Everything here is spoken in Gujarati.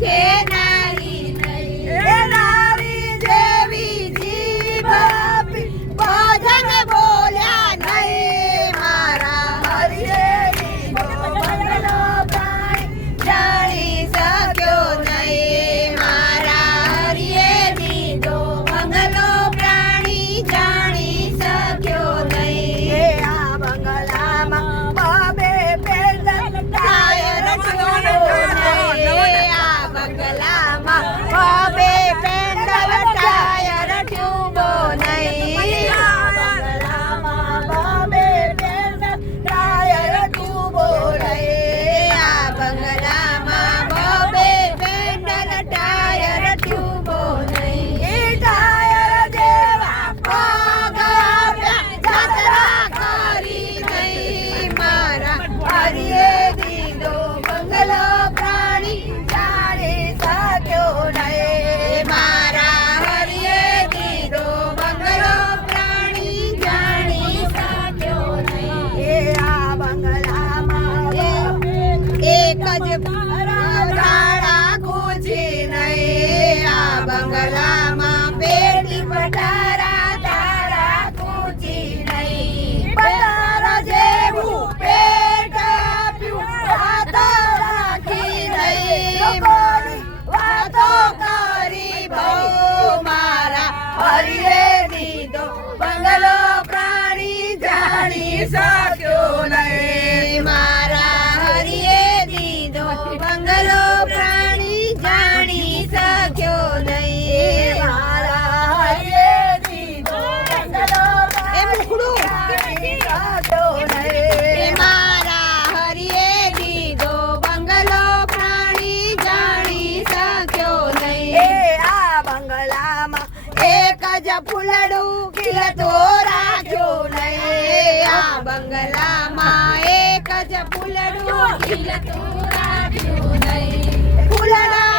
છે નારી નહીં. એ નારી જેવી જીભ આપી ભજન બોલ્યા નહીં. મારા હરિએ દીધો બંગલો પ્રાણી જાણી શક્યો નહીં. મારા હરિએ દીધો બંગલો પ્રાણી જાણી શક્યો નહીં. એ આ બંગલામાં બબે પેડ ટાયર ઠ્યો નહીં. આ બંગલામાં બબે પેડ ટાયર ઠ્યો નહીં. આ બંગલામાં બબે પેડ ટાયર ઠ્યો નહીં. આ બંગલામાં બબે પેડ ટાયર ઠ્યો નહીં. એ ટાયર જેવા પગ આપ્યા જાત્રા કરી નહીં. મારા હરિએ દીધો બંગલો પ્રાણી જાણી શક્યો નહીં. મારા હરિએ દીધો બંગલો પ્રાણી જાણી શક્યો નહીં. એ આ બંગલામાં એક જ રાડા ખુશી નહીં. આ બંગલામાં પેટી પટારા તારા ખુશી નહીં. પટારા જેવું પેટ આપ્યું વાતો રાખી નહીં. વાતો કરી બહુ મારા હરિએ દીધો બંગલો પ્રાણી જાણી શક્યો નહીં. મારા હરિએ દીધો બંગલો પ્રાણી જાણી શક્યો નહીં. મારા હરિએ દીધો બંગલો પ્રાણી શક્યો નહીં. મારા હરિએ દીધો બંગલો પ્રાણી જાણી શક્યો નહીં. એ આ બંગલામાં એક જ ફૂલડું ખીલતો રાખ્યો નહીં. આ બંગલામાં એક જ ફૂલડું ખીલતો રાખ્યો નહીં. ફૂલડા